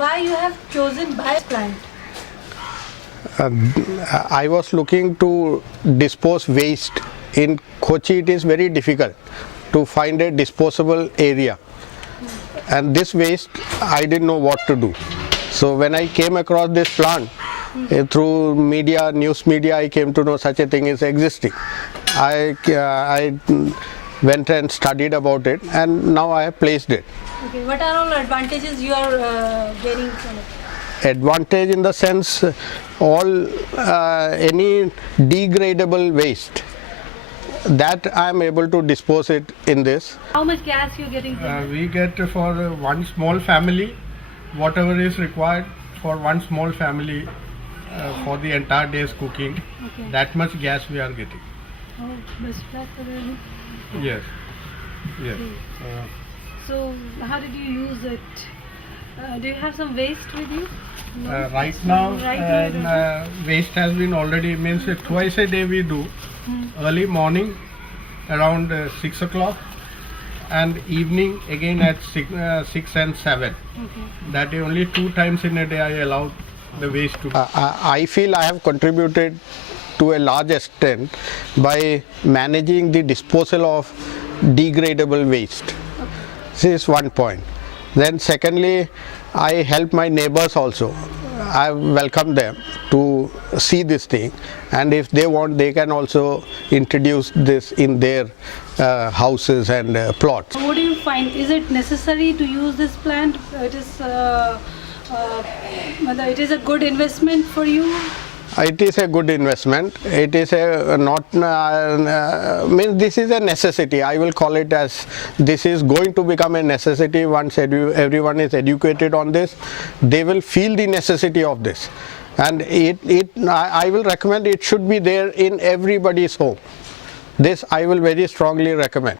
why you have chosen bioplant? I was looking to dispose waste. In Kochi it is very difficult to find a disposable area, and this waste I didn't know what to do. So when I came across this plant, through media, news media, I came to know such a thing is existing. I went and studied about it, and now I have placed it. Okay, what are all advantages you are getting from it? Advantage in the sense any degradable waste that I am able to dispose it in this. How much gas you getting from it? We get for one small family whatever is required for one small family for the entire day's cooking. Okay. That much gas we are getting. Oh, best class already. Yes. Yes. So how did you use it? Do you have some waste with you? No? Right now Right, you don't. waste has been already means twice a day we do. Early morning around 6 o'clock and evening again at 6 and 7. Okay. That is only 2 times in a day I allow the waste to. I feel I have contributed to a large extent by managing the disposal of degradable waste. This is one point. Then secondly, I help my neighbors also. I welcome them to see this thing, and if they want, they can also introduce this in their houses and plots. What do you find? Is it necessary to use this plant? It is a good investment for you? It is a good investment. It is a means this is a necessity. I will call it as this is going to become a necessity once everyone is educated on this. They will feel the necessity of this, and I will recommend it should be there in everybody's home. This I will very strongly recommend.